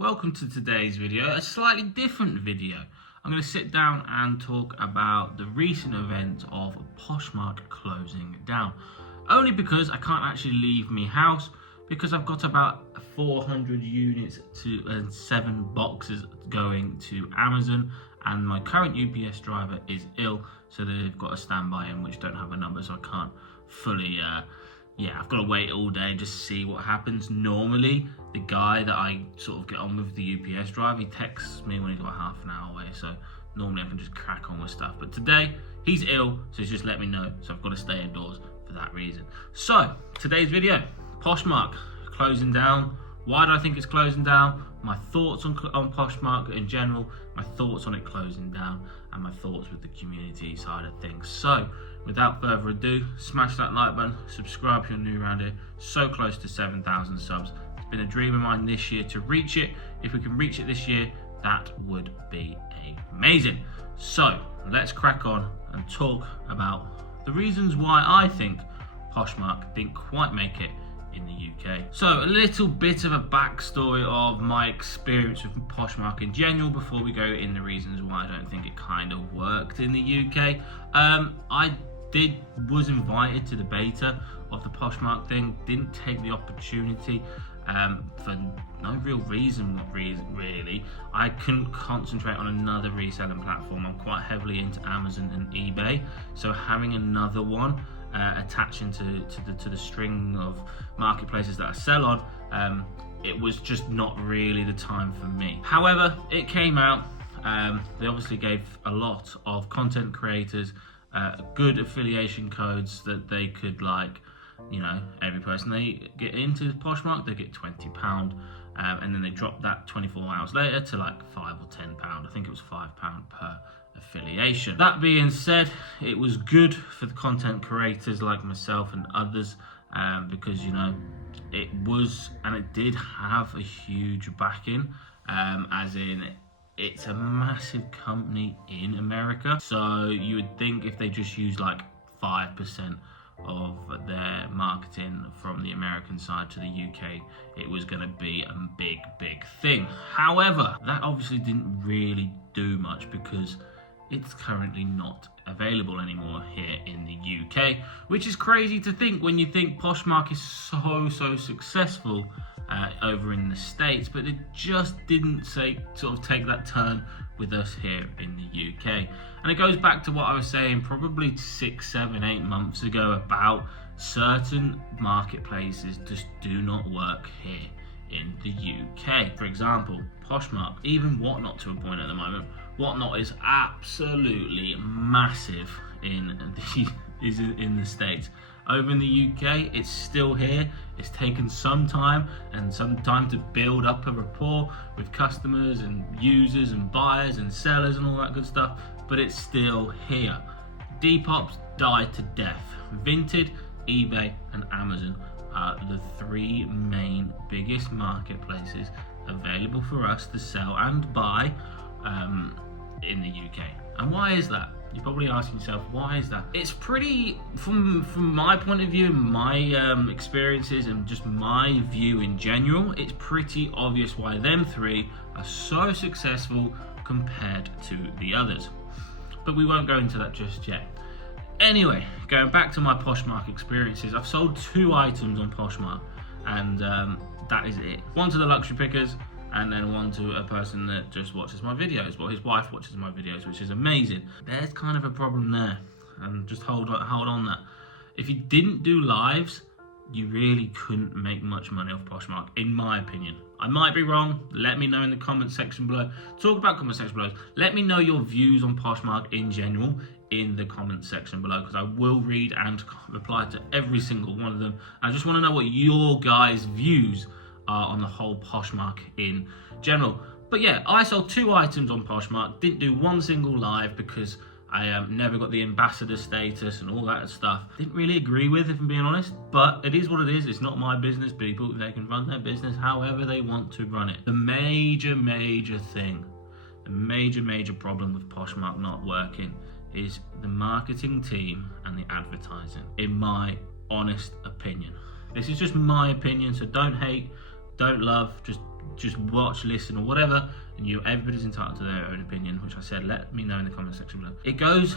Welcome to today's video, a slightly different video. I'm going to sit down and talk about the recent event of Poshmark closing down. Only because I can't actually leave my house because I've got about 400 units and 7 boxes going to Amazon, and my current UPS driver is ill, so they've got a standby in which don't have a number, so I can't fully I've got to wait all day and just see what happens. Normally, the guy that I sort of get on with, the UPS driver, he texts me when he's got half an hour away, so normally I can just crack on with stuff. But today, he's ill, so he's just let me know, so I've got to stay indoors for that reason. So, today's video, Poshmark closing down. Why do I think it's closing down? My thoughts on Poshmark in general, my thoughts on it closing down, and my thoughts with the community side of things. So, without further ado, smash that like button, subscribe if you're new around here. So close to 7,000 subs. It's been a dream of mine this year to reach it. If we can reach it this year, that would be amazing. So, let's crack on and talk about the reasons why I think Poshmark didn't quite make it in the UK. So a little bit of a backstory of my experience with Poshmark in general before we go in the reasons why I don't think it kind of worked in the UK. I was invited to the beta of the Poshmark thing, didn't take the opportunity for no real reason really. I couldn't concentrate on another reselling platform. I'm quite heavily into Amazon and eBay, so having another one attaching to the string of marketplaces that I sell on, it was just not really the time for me. However, it came out. They obviously gave a lot of content creators good affiliation codes that they could, like, you know, every person they get into Poshmark, they get £20, and then they drop that 24 hours later to like £5 or £10. I think it was £5 per affiliation. That being said, it was good for the content creators like myself and others, because, you know, it was, and it did have a huge backing, as in it's a massive company in America. So you would think if they just used like 5% of their marketing from the American side to the UK, it was going to be a big thing. However, that obviously didn't really do much because it's currently not available anymore here in the UK, which is crazy to think when you think Poshmark is so successful over in the States, but it just didn't take that turn with us here in the UK. And it goes back to what I was saying probably 6, 7, 8 months ago about certain marketplaces just do not work here in the UK. For example, Poshmark, even Whatnot to a point at the moment. Whatnot is absolutely massive in the States. Over in the UK, it's still here. It's taken some time to build up a rapport with customers and users and buyers and sellers and all that good stuff, but it's still here. Depop's died to death. Vinted, eBay, and Amazon are the 3 main biggest marketplaces available for us to sell and buy in the UK. And why is that? You're probably asking yourself, why is that? It's pretty, from my point of view, my experiences and just my view in general, it's pretty obvious why them 3 are so successful compared to the others. But we won't go into that just yet. Anyway, going back to my Poshmark experiences, I've sold 2 items on Poshmark, and that is it. One to the luxury pickers, and then one to a person that just watches my videos. Well, his wife watches my videos, which is amazing. There's kind of a problem there, and just hold on that. If you didn't do lives, you really couldn't make much money off Poshmark, in my opinion. I might be wrong. Let me know in the comment section below. Talk about comment section below. Let me know your views on Poshmark in general in the comment section below, because I will read and reply to every single one of them. I just want to know what your guys' views on the whole Poshmark in general. But yeah, I sold 2 items on Poshmark, didn't do one single live because I never got the ambassador status and all that stuff. Didn't really agree with, if I'm being honest, but it is what it is. It's not my business, people. They can run their business however they want to run it. The major thing, the major problem with Poshmark not working is the marketing team and the advertising, in my honest opinion. This is just my opinion, so don't hate, don't love, just just watch, listen, or whatever, and everybody's entitled to their own opinion, which I said, let me know in the comment section below. It goes,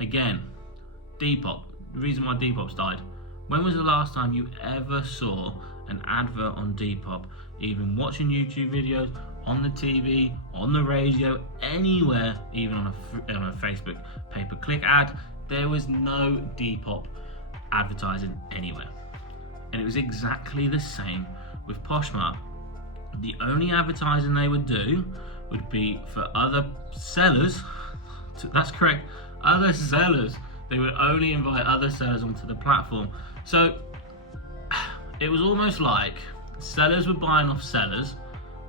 again, Depop. The reason why Depop's died. When was the last time you ever saw an advert on Depop? Even watching YouTube videos, on the TV, on the radio, anywhere, even on a Facebook pay-per-click ad, there was no Depop advertising anywhere. And it was exactly the same with Poshmark. The only advertising they would do would be for other sellers. That's correct, other sellers. They would only invite other sellers onto the platform. So it was almost like sellers were buying off sellers,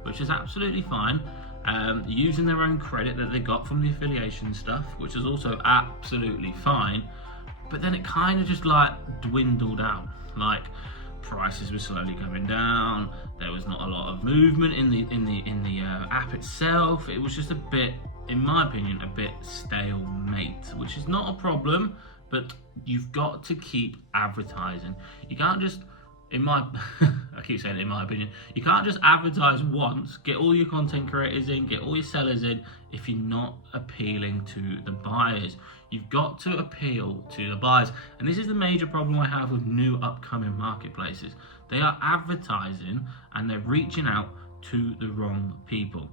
which is absolutely fine, using their own credit that they got from the affiliation stuff, which is also absolutely fine. But then it kind of just like dwindled out. Like, prices were slowly coming down. There was not a lot of movement in the app itself. It was just a bit, in my opinion, a bit stalemate, which is not a problem, but you've got to keep advertising. You can't just, I keep saying it, in my opinion, you can't just advertise once, get all your content creators in, get all your sellers in, if you're not appealing to the buyers. You've got to appeal to the buyers. And this is the major problem I have with new upcoming marketplaces. They are advertising and they're reaching out to the wrong people.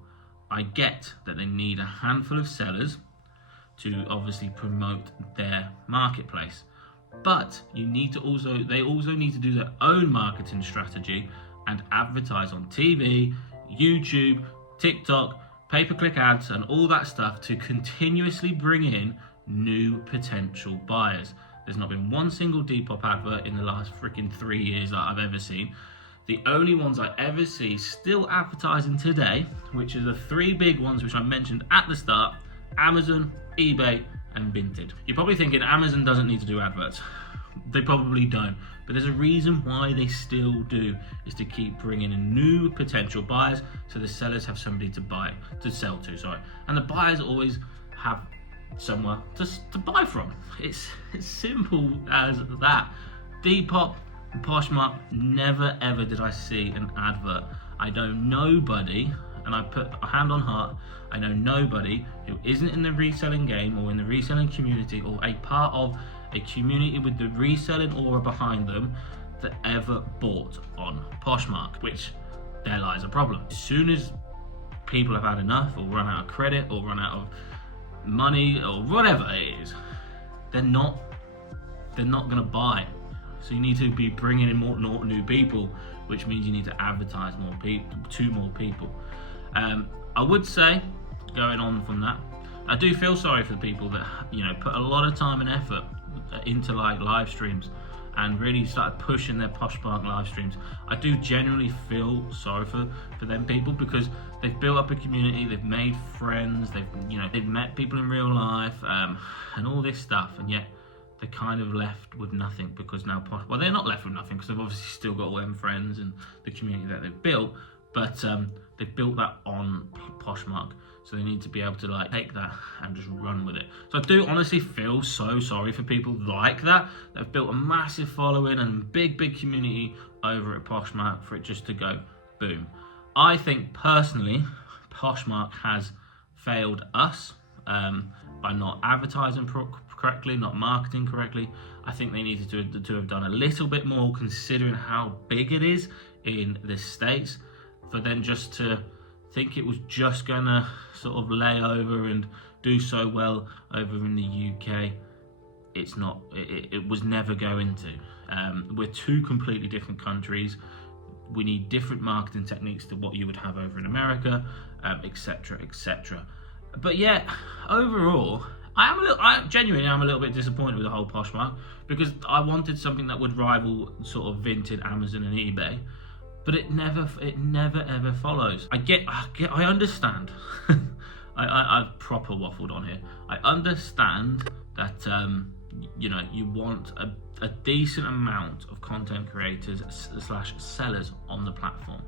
I get that they need a handful of sellers to obviously promote their marketplace. But they also need to do their own marketing strategy and advertise on TV, YouTube, TikTok, pay-per-click ads, and all that stuff to continuously bring in new potential buyers. There's not been one single Depop advert in the last freaking 3 years that I've ever seen. The only ones I ever see still advertising today, which are the 3 big ones which I mentioned at the start: Amazon, eBay, and Vinted. You're probably thinking Amazon doesn't need to do adverts. They probably don't, but there's a reason why they still do, is to keep bringing in new potential buyers, so the sellers have somebody to sell to, and the buyers always have somewhere to buy from. It's simple as that. Depop and Poshmark, never ever did I see an advert. I know nobody, and I put a hand on heart, I know nobody who isn't in the reselling game or in the reselling community or a part of a community with the reselling aura behind them that ever bought on Poshmark, which there lies a problem. As soon as people have had enough or run out of credit or run out of money or whatever it is, they're not gonna buy. So you need to be bringing in more new people, which means you need to advertise more people to more people. I would say, going on from that, I do feel sorry for the people that put a lot of time and effort into like live streams and really started pushing their Poshmark live streams. I do genuinely feel sorry for them people, because they've built up a community, they've made friends, they've met people in real life, and all this stuff, and yet they're kind of left with nothing, because now they're not left with nothing, because they've obviously still got all them friends and the community that they've built, but they've built that on Poshmark. So they need to be able to like take that and just run with it. So I do honestly feel so sorry for people like that have built a massive following and big community over at Poshmark, for it just to go boom. I think personally, Poshmark has failed us by not advertising correctly, not marketing correctly. I think they needed to have done a little bit more, considering how big it is in the States, for them just to think it was just gonna sort of lay over and do so well over in the UK. It's not. It was never going to. We're 2 completely different countries. We need different marketing techniques to what you would have over in America, etc., etc. But yeah, overall, I genuinely am a little bit disappointed with the whole Poshmark, because I wanted something that would rival sort of Vinted, Amazon, and eBay. But it never ever follows. I understand. I've proper waffled on here. I understand that you want a decent amount of content creators / sellers on the platform,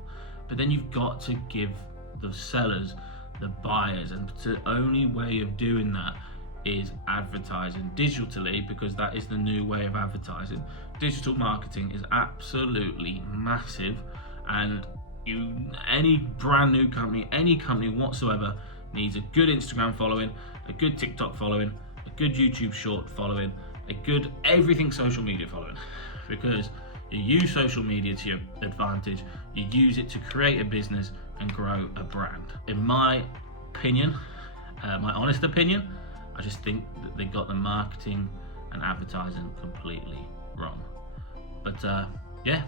but then you've got to give the sellers the buyers, and the only way of doing that is advertising digitally, because that is the new way of advertising. Digital marketing is absolutely massive, and Any brand new company, any company whatsoever needs a good Instagram following, a good TikTok following, a good YouTube short following, a good everything social media following, because you use social media to your advantage. You use it to create a business and grow a brand. In my opinion, my honest opinion, I just think that they got the marketing and advertising completely wrong. But yeah,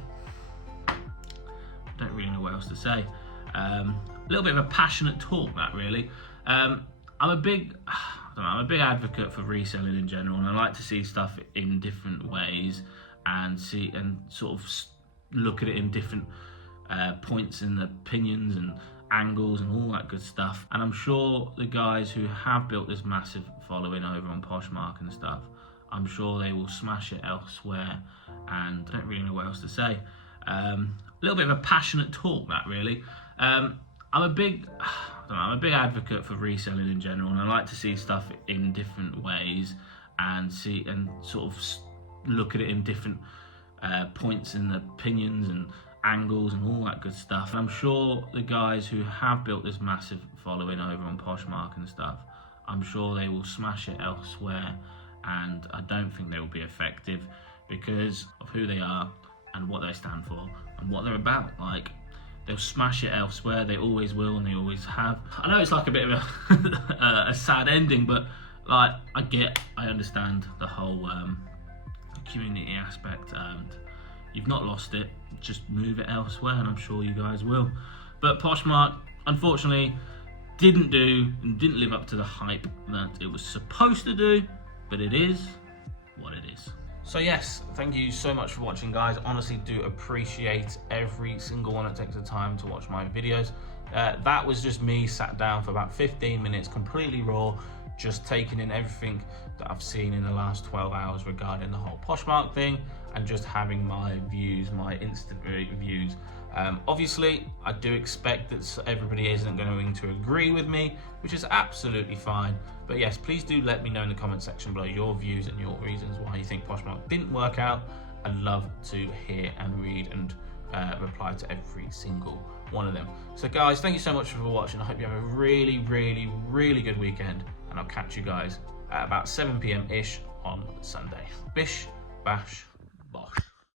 don't really know what else to say. A little bit of a passionate talk, that really. I'm a big advocate for reselling in general, and I like to see stuff in different ways and sort of look at it in different points and opinions and angles and all that good stuff. And I'm sure the guys who have built this massive following over on Poshmark and stuff, I'm sure they will smash it elsewhere, and I don't really know what else to say. A little bit of a passionate talk, that really. I'm a big advocate for reselling in general, and I like to see stuff in different ways and sort of look at it in different points and opinions and angles and all that good stuff. And I'm sure the guys who have built this massive following over on Poshmark and stuff, I'm sure they will smash it elsewhere, and I don't think they will be effective because of who they are and what they stand for and what they're about. Like, they'll smash it elsewhere. They always will, and they always have. I know it's like a bit of a sad ending, but like I understand the whole community aspect, and you've not lost it. Just move it elsewhere, and I'm sure you guys will. But Poshmark, unfortunately, didn't live up to the hype that it was supposed to do, but it is what it is. So yes, thank you so much for watching, guys. Honestly, do appreciate every single one that takes the time to watch my videos. That was just me sat down for about 15 minutes, completely raw, just taking in everything that I've seen in the last 12 hours regarding the whole Poshmark thing, and just having my views, my instant views. Obviously, I do expect that everybody isn't going to agree with me, which is absolutely fine. But yes, please do let me know in the comment section below your views and your reasons why you think Poshmark didn't work out. I'd love to hear and read and reply to every single one of them. So guys, thank you so much for watching. I hope you have a really, really, really good weekend, and I'll catch you guys at about 7 PM-ish on Sunday. Bish, bash, bosh.